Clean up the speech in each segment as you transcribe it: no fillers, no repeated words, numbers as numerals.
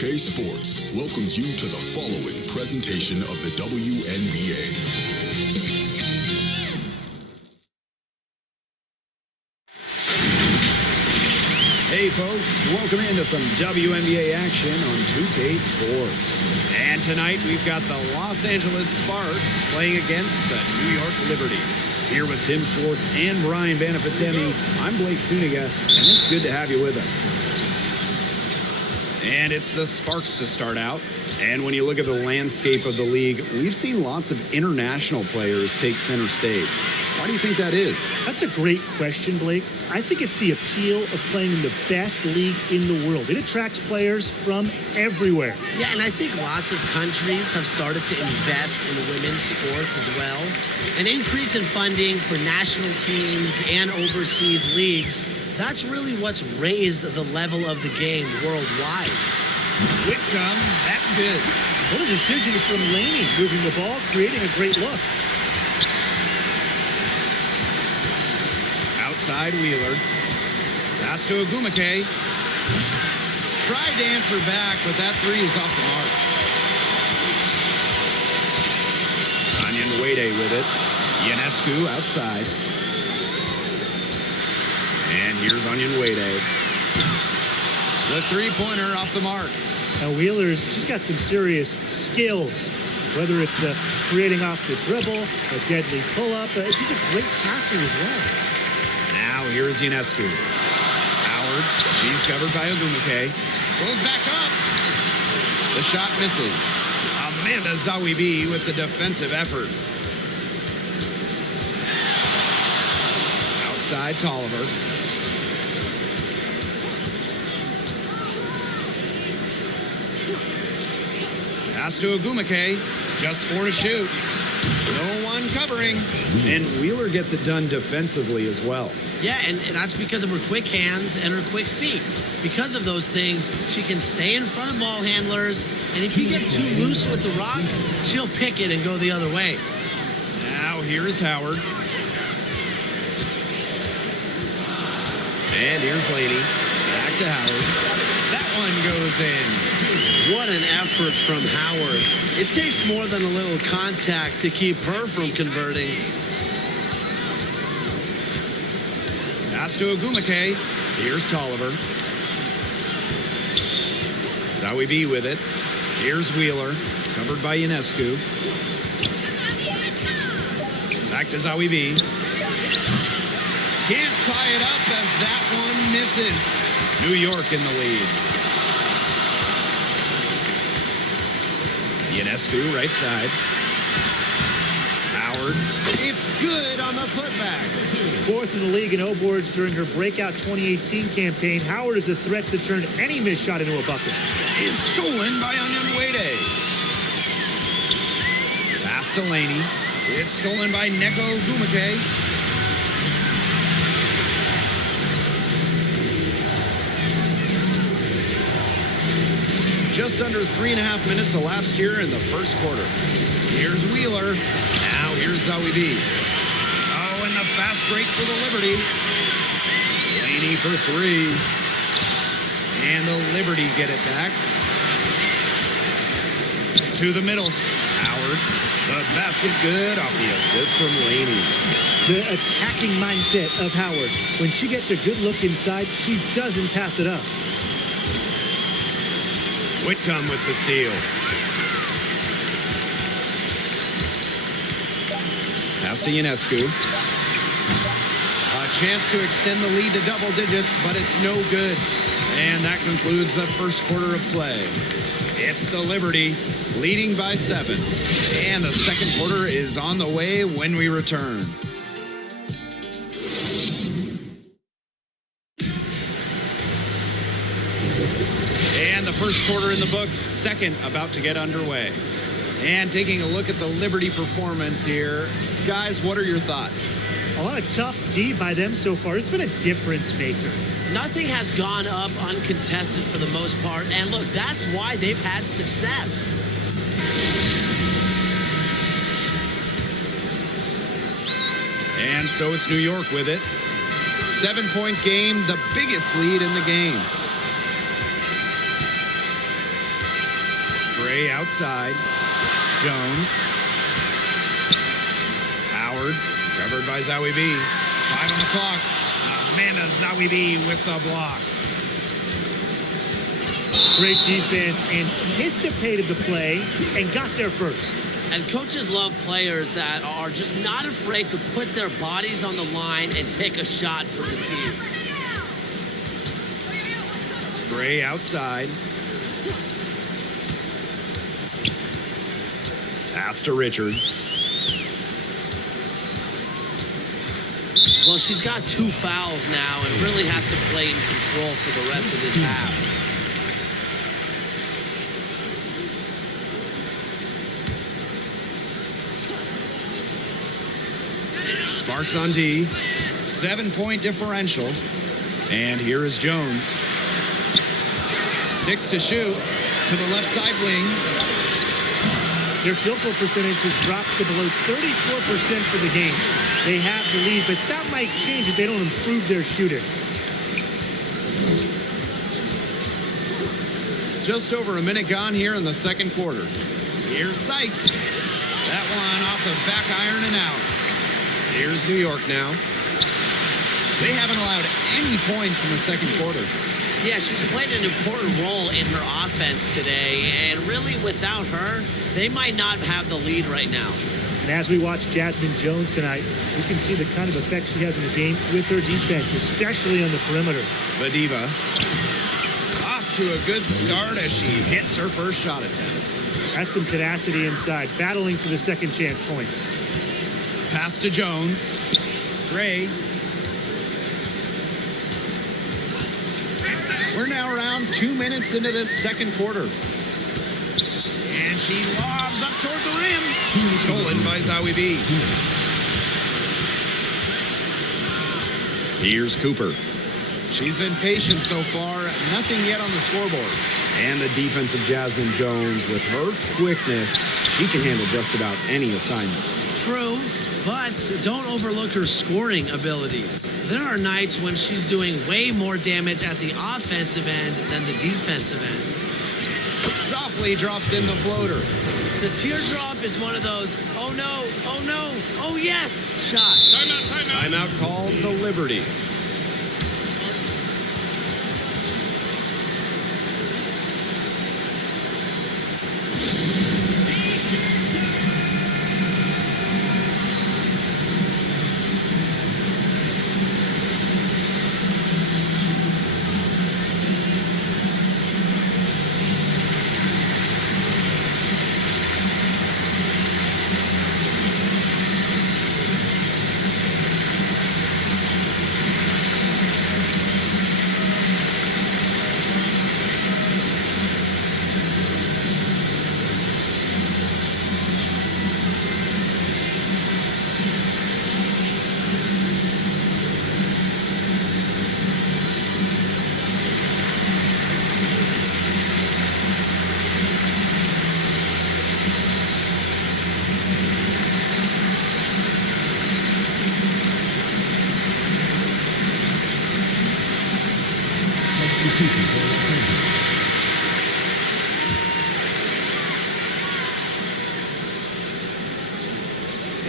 2K Sports welcomes you to the following presentation of the WNBA. Hey folks, welcome into some WNBA action on 2K Sports. And tonight we've got the Los Angeles Sparks playing against the New York Liberty. Here with Tim Swartz and Brian Banafitemi, I'm Blake Suniga, and it's good to have you with us. And it's the Sparks to start out. And when you look at the landscape of the league, we've seen lots of international players take center stage. Why do you think that is? That's a great question, Blake. I think it's the appeal of playing in the best league in the world. It attracts players from everywhere. Yeah, and I think lots of countries have started to invest in women's sports as well. An increase in funding for national teams and overseas leagues, that's really what's raised the level of the game worldwide. Whitcomb, that's good. What a decision from Laney, moving the ball, creating a great look. Outside Wheeler. Pass to Agumake. Tried to answer back, but that three is off the mark. Onion Wade with it. Ionescu outside. And here's Onion Wade. The three-pointer off the mark. Now she's got some serious skills, whether it's creating off the dribble, a deadly pull-up. She's a great passer as well. Now here's Ionescu. Howard, she's covered by Agumake. Rolls back up. The shot misses. Amanda Zawibi with the defensive effort. Outside Tolliver. Pass to Agumake. Just 4 to shoot. No one covering. And Wheeler gets it done defensively as well. Yeah, and that's because of her quick hands and her quick feet. Because of those things, she can stay in front of ball handlers, and if you get too loose with the rock, she'll pick it and go the other way. Now here's Howard. And here's Laney. Back to Howard. That one goes in. What an effort from Howard. It takes more than a little contact to keep her from converting. Pass to Agumake. Here's Tolliver. Zawibi with it. Here's Wheeler. Covered by Ionescu. Back to Zawibi. Can't tie it up as that one misses. New York in the lead. Ionescu, right side. Howard. It's good on the putback. 4th in the league in O boards during her breakout 2018 campaign. Howard is a threat to turn any missed shot into a bucket. It's stolen by Onion Wade. Pass to Laney. It's stolen by Neko Agumake. Just under 3.5 minutes elapsed here in the first quarter. Here's Wheeler. Now here's Zawibi. Oh, and the fast break for the Liberty. Laney for 3. And the Liberty get it back. To the middle. Howard. The basket good off the assist from Laney. The attacking mindset of Howard. When she gets a good look inside, she doesn't pass it up. Whitcomb with the steal. Pass to Ionescu. A chance to extend the lead to double digits, but it's no good. And that concludes the first quarter of play. It's the Liberty leading by 7. And the second quarter is on the way when we return. And the first quarter in the books, second about to get underway. And taking a look at the Liberty performance here, guys, what are your thoughts? A lot of tough D by them so far. It's been a difference maker. Nothing has gone up uncontested for the most part, and look, that's why they've had success. And so it's New York with it. 7-point game, the biggest lead in the game. Gray outside. Jones. Howard, covered by Zowie B. 5 on the clock. Amanda Zowie B with the block. Great defense, anticipated the play, and got there first. And coaches love players that are just not afraid to put their bodies on the line and take a shot for the team. Gray outside. Pass to Richards. Well, she's got 2 fouls now and really has to play in control for the rest of this half. Sparks on D. 7-point differential. And here is Jones. 6 to shoot to the left side wing. Their field goal percentage has dropped to below 34% for the game. They have the lead, but that might change if they don't improve their shooting. Just over a minute gone here in the second quarter. Here's Sykes. That one off the back iron and out. Here's New York now. They haven't allowed any points in the second quarter. Yeah, she's played an important role in her offense today, and really without her, they might not have the lead right now. And as we watch Jasmine Jones tonight, we can see the kind of effect she has in the game with her defense, especially on the perimeter. The Diva. Off to a good start as she hits her first shot attempt. That's some tenacity inside, battling for the second chance points. Pass to Jones. Gray. We're now around 2 minutes into this second quarter. And she lobs up toward the rim. Stolen by Zowie B. Here's Cooper. She's been patient so far. Nothing yet on the scoreboard. And the defense of Jasmine Jones, with her quickness, she can handle just about any assignment. True, but don't overlook her scoring ability. There are nights when she's doing way more damage at the offensive end than the defensive end. Softly drops in the floater. The teardrop is one of those, oh no, oh yes shots. Timeout called the Liberty.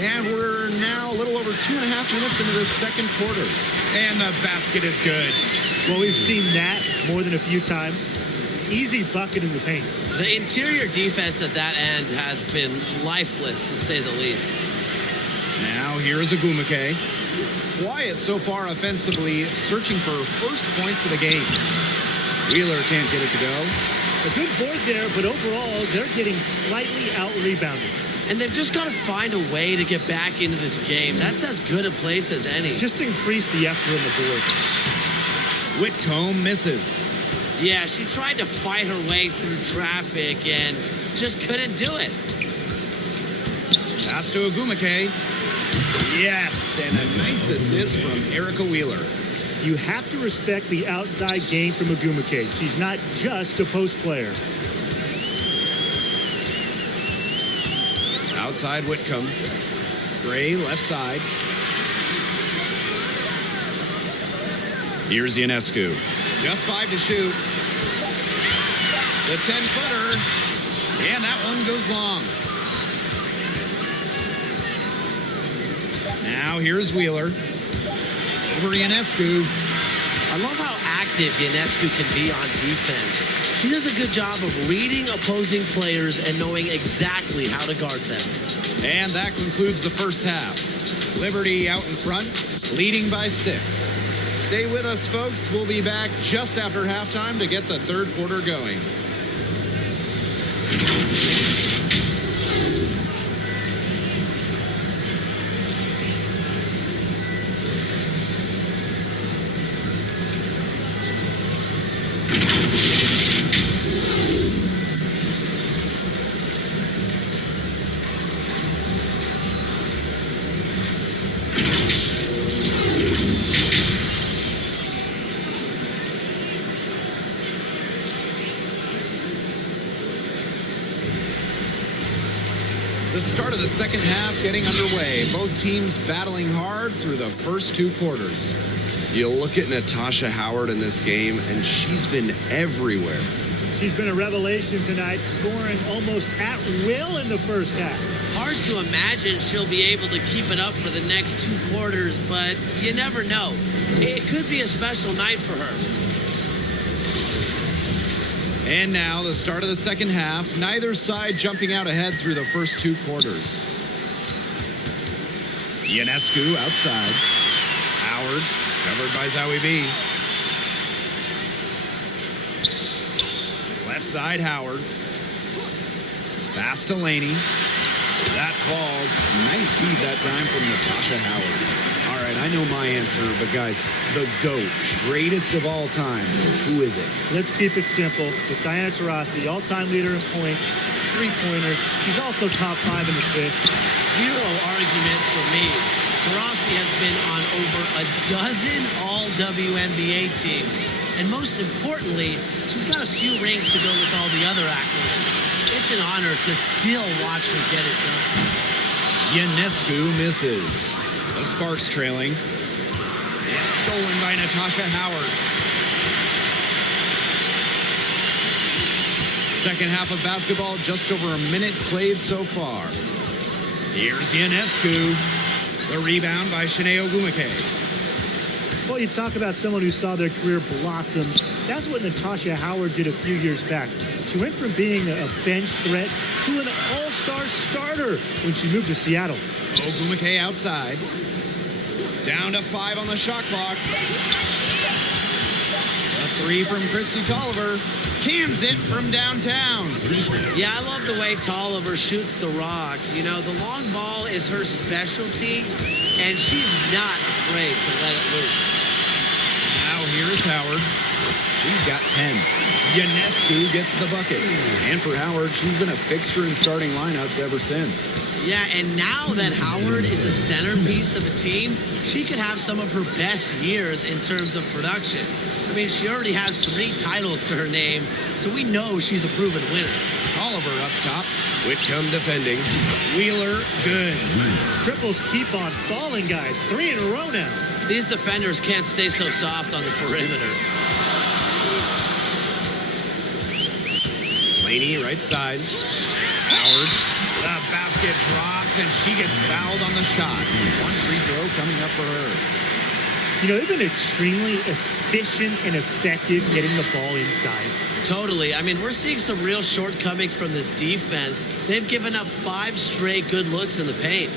And we're now a little over 2.5 minutes into this second quarter. And the basket is good. Well, we've seen that more than a few times. Easy bucket in the paint. The interior defense at that end has been lifeless, to say the least. Now here's Agumake. Quiet so far offensively, searching for first points of the game. Wheeler can't get it to go. A good board there, but overall, they're getting slightly out-rebounded. And they've just got to find a way to get back into this game. That's as good a place as any. Just increase the effort on the boards. Whitcomb misses. Yeah, she tried to fight her way through traffic and just couldn't do it. Pass to Agumake. Yes, and a nice assist from Erica Wheeler. You have to respect the outside game from Agumake. She's not just a post player. Outside Whitcomb. Gray left side. Here's Ionescu. Just 5 to shoot. The 10-footer And that one goes long. Now here's Wheeler. Over Ionescu. I love how active Ionescu can be on defense. She does a good job of reading opposing players and knowing exactly how to guard them. And that concludes the first half. Liberty out in front, leading by 6. Stay with us, folks. We'll be back just after halftime to get the third quarter going. The start of the second half getting underway. Both teams battling hard through the first 2 quarters. You look at Natasha Howard in this game, and she's been everywhere. She's been a revelation tonight, scoring almost at will in the first half. Hard to imagine she'll be able to keep it up for the next 2 quarters, but you never know. It could be a special night for her. And now the start of the second half. Neither side jumping out ahead through the first 2 quarters. Ionescu outside. Howard covered by Zoe B. Left side Howard. Pass to Laney. That falls. Nice feed that time from Natasha Howard. All right, I know my answer, but guys, the GOAT, greatest of all time, who is it? Let's keep it simple. It's Diana Taurasi, all-time leader in points, 3-pointers. She's also top 5 in assists. Zero argument for me. Taurasi has been on over a dozen all-WNBA teams. And most importantly, she's got a few rings to go with all the other accolades. It's an honor to still watch her get it done. Ionescu misses. The Sparks trailing. It's stolen by Natasha Howard. Second half of basketball, just over a minute played so far. Here's Ionescu. The rebound by Shanae Ogumike. Well, you talk about someone who saw their career blossom. That's what Natasha Howard did a few years back. She went from being a bench threat to an all-star starter when she moved to Seattle. Ogumike outside. Down to 5 on the shot clock. A 3 from Christy Tolliver. Cans it from downtown. Yeah, I love the way Tolliver shoots the rock. You know, the long ball is her specialty, and she's not afraid to let it loose. Now here's Howard. She's got 10. Ionescu gets the bucket. And for Howard, she's been a fixture in starting lineups ever since. Yeah, and now that Howard is a centerpiece of a team, she could have some of her best years in terms of production. I mean, she already has 3 titles to her name, so we know she's a proven winner. Tolliver up top. Whitcomb defending. Wheeler, good. Triples keep on falling, guys. 3 in a row now. These defenders can't stay so soft on the perimeter. Laney, right side. Howard. The basket drops, and she gets fouled on the shot. 1 free throw coming up for her. You know, they've been extremely efficient and effective getting the ball inside. Totally. I mean, we're seeing some real shortcomings from this defense. They've given up 5 straight good looks in the paint.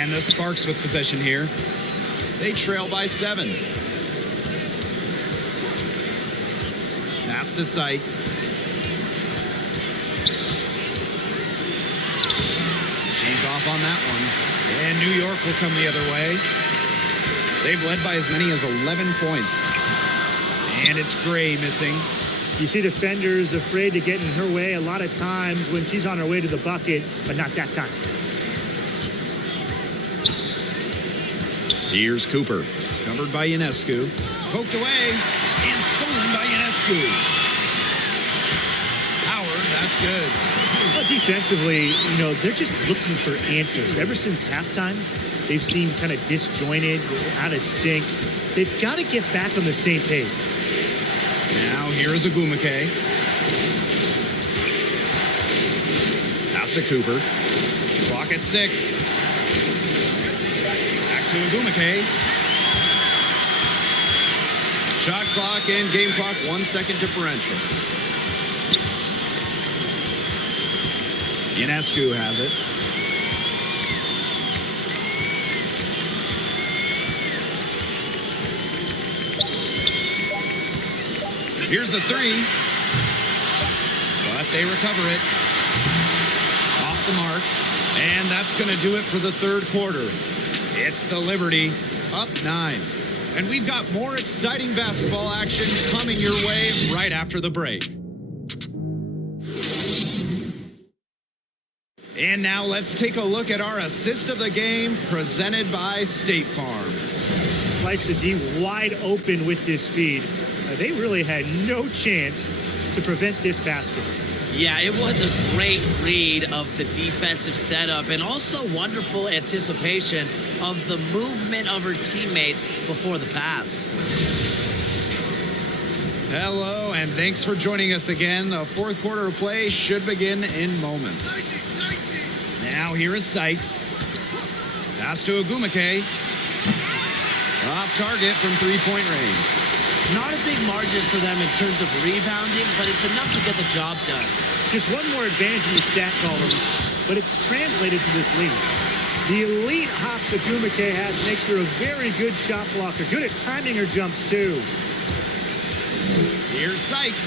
And the Sparks with possession here. They trail by 7. Pass to Sykes. She's off on that one. And New York will come the other way. They've led by as many as 11 points. And it's Gray missing. You see defenders afraid to get in her way a lot of times when she's on her way to the bucket, but not that time. Here's Cooper. Covered by Ionescu. Poked away and stolen by Ionescu. Howard, that's good. Well, defensively, they're just looking for answers. Ever since halftime, they've seemed kind of disjointed, out of sync. They've got to get back on the same page. Now here is Ogumake. Pass to Cooper. Clock at 6. Back to Ogumake. Shot clock and game clock 1 second differential. Ionescu has it. Here's the 3. But they recover it. Off the mark. And that's going to do it for the third quarter. It's the Liberty up 9. And we've got more exciting basketball action coming your way right after the break. And now let's take a look at our assist of the game presented by State Farm. Slice the D wide open with this feed. They really had no chance to prevent this basket. Yeah, it was a great read of the defensive setup and also wonderful anticipation of the movement of her teammates before the pass. Hello, and thanks for joining us again. The fourth quarter of play should begin in moments. Now here is Sykes. Pass to Ogumake. Off target from three-point range. Not a big margin for them in terms of rebounding, but it's enough to get the job done. Just one more advantage in the stat column, but it's translated to this lead. The elite hops Ogumake has makes her a very good shot blocker. Good at timing her jumps, too. Here's Sykes.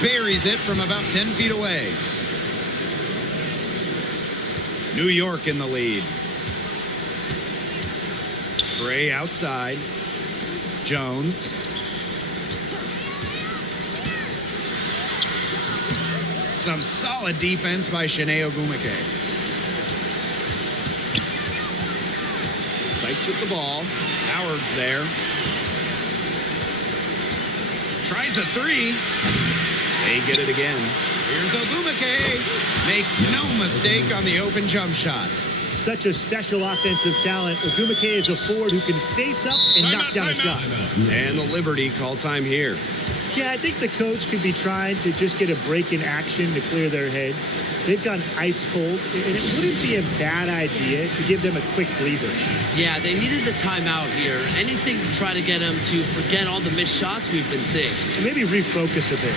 Buries it from about 10 feet away. New York in the lead. Spray outside. Jones. Some solid defense by Shanae Ogumake. Sykes with the ball. Howard's there. Tries a 3. They get it again. Here's Ogumake. Makes no mistake on the open jump shot. Such a special offensive talent. Ogumake is a forward who can face up and knock down a shot. And the Liberty call time here. Yeah, I think the coach could be trying to just get a break in action to clear their heads. They've gone ice cold, and it wouldn't be a bad idea to give them a quick breather. Yeah, they needed the timeout here. Anything to try to get them to forget all the missed shots we've been seeing. And maybe refocus a bit.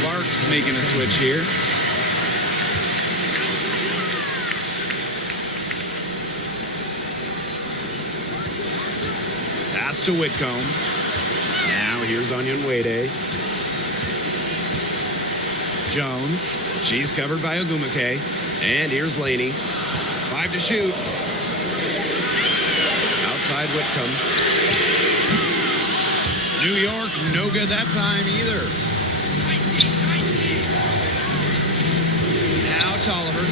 SPARKS making a switch here. Pass to Whitcomb. Now here's Onyenwere. Jones. She's covered by Ogumake. And here's Laney. 5 to shoot. Outside Whitcomb. New York, no good that time either. Now Tolliver.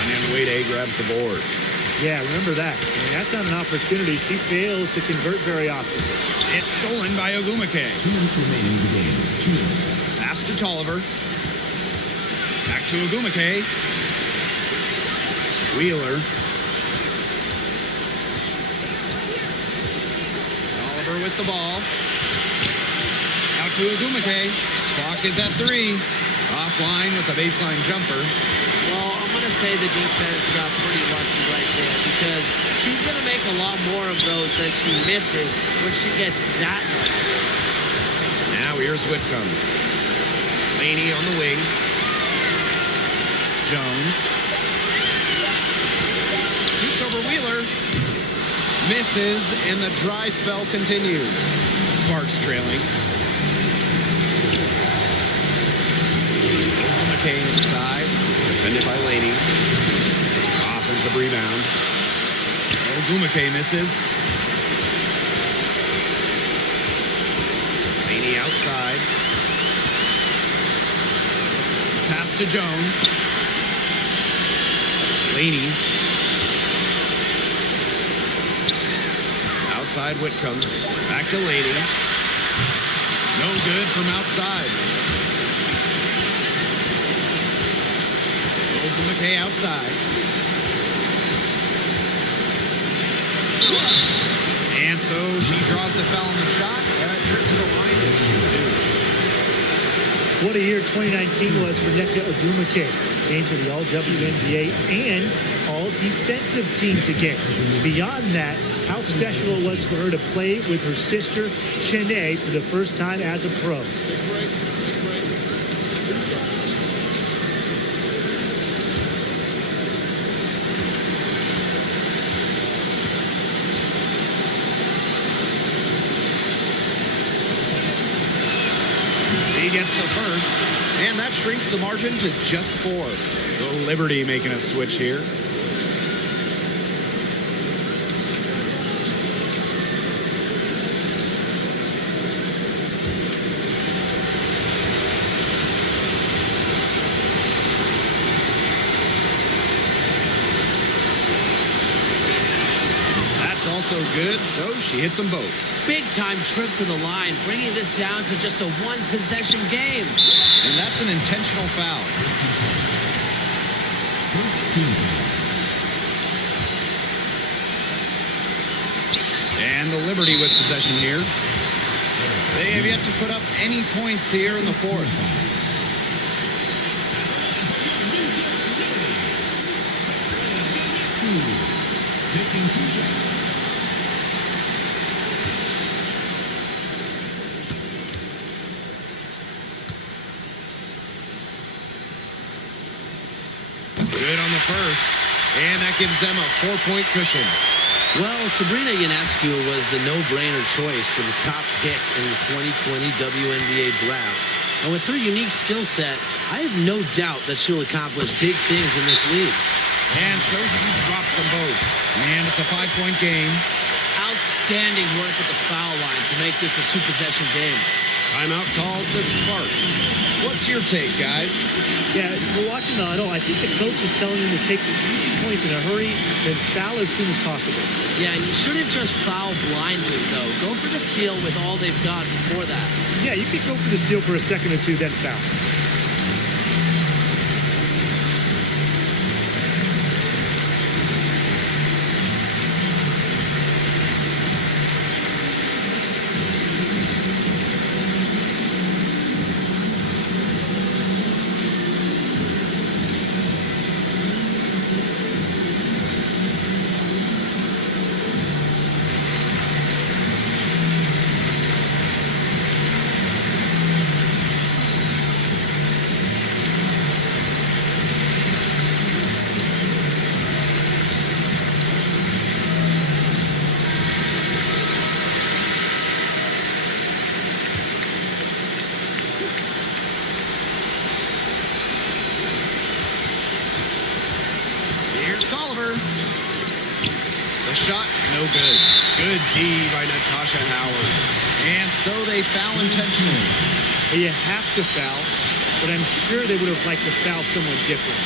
Onyenwere grabs the board. Yeah, remember that. I mean, that's not an opportunity. She fails to convert very often. It's stolen by Ogumake. 2 minutes remaining in the game. 2 minutes. Pass to Tolliver. Back to Ogumake. Wheeler. Tolliver with the ball. Out to Ogumake. Clock is at 3. Offline with the baseline jumper. Well, I'm going want to say the defense got pretty lucky right there because she's going to make a lot more of those than she misses when she gets that lucky. Now here's Whitcomb. Laney on the wing. Jones. Shoots over Wheeler. Misses, and the dry spell continues. Sparks trailing. McKay inside. Defended by Laney. Offensive rebound. Ogumake misses. Laney outside. Pass to Jones. Laney. Outside Whitcomb. Back to Laney. No good from outside. Ogumake outside. And so she draws the foul on the shot. Trip to the line to shoot two. What a year 2019 was for Nneka Ogumake. Named to the All-WNBA and All-Defensive teams again. Beyond that, how special it was for her to play with her sister, Chiney, for the first time as a pro. He gets the first, and that shrinks the margin to just 4. The Liberty making a switch here. That's also good, so she hits them both. Big-time trip to the line, bringing this down to just a one-possession game. And that's an intentional foul. And the Liberty with possession here. They have yet to put up any points here in the fourth. Taking 2 shots. Good on the first, and that gives them a 4-point cushion. Well, Sabrina Ionescu was the no-brainer choice for the top pick in the 2020 WNBA draft. And with her unique skill set, I have no doubt that she'll accomplish big things in this league. And so she drops them both. And it's a 5-point game. Outstanding work at the foul line to make this a 2-possession game. Timeout called the Sparks. What's your take, guys? Yeah, we're watching the huddle. I think the coach is telling them to take the easy points in a hurry and foul as soon as possible. Yeah, and you shouldn't just foul blindly, though. Go for the steal with all they've got before that. Yeah, you could go for the steal for a second or two, then foul. The shot, no good. Good D by Natasha Howard. And so they foul intentionally. You have to foul, but I'm sure they would have liked to foul someone different.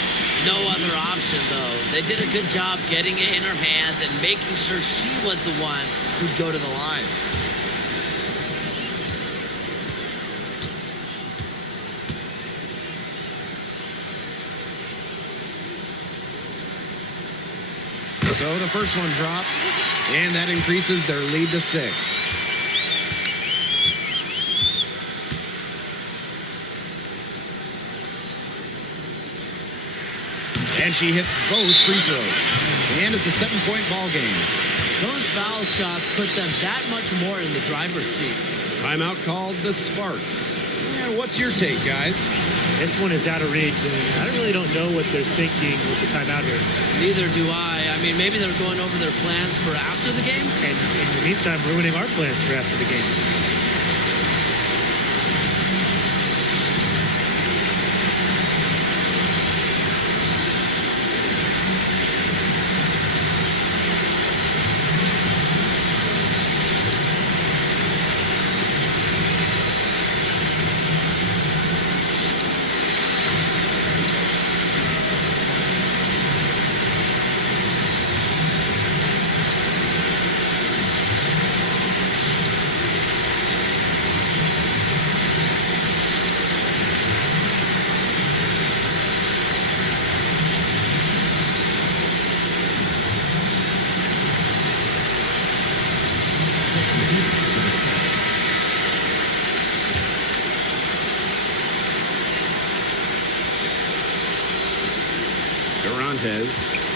No other option, though. They did a good job getting it in her hands and making sure she was the one who'd go to the line. So the first one drops, and that increases their lead to 6. And she hits both free throws. And it's a 7-point ball game. Those foul shots put them that much more in the driver's seat. Timeout called the Sparks. And what's your take, guys? This one is out of reach, and I really don't know what they're thinking with the timeout here. Neither do I. I mean, maybe they're going over their plans for after the game. And in the meantime, ruining our plans for after the game.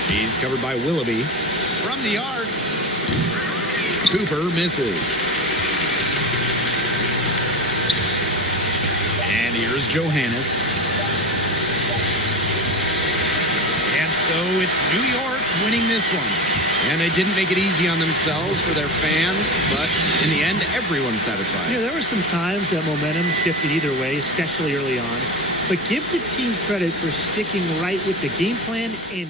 He's covered by Willoughby. From the arc, Cooper misses. And here's Johannes. And so it's New York winning this one. And they didn't make it easy on themselves for their fans, but in the end, everyone's satisfied. Yeah, there were some times that momentum shifted either way, especially early on. But give the team credit for sticking right with the game plan and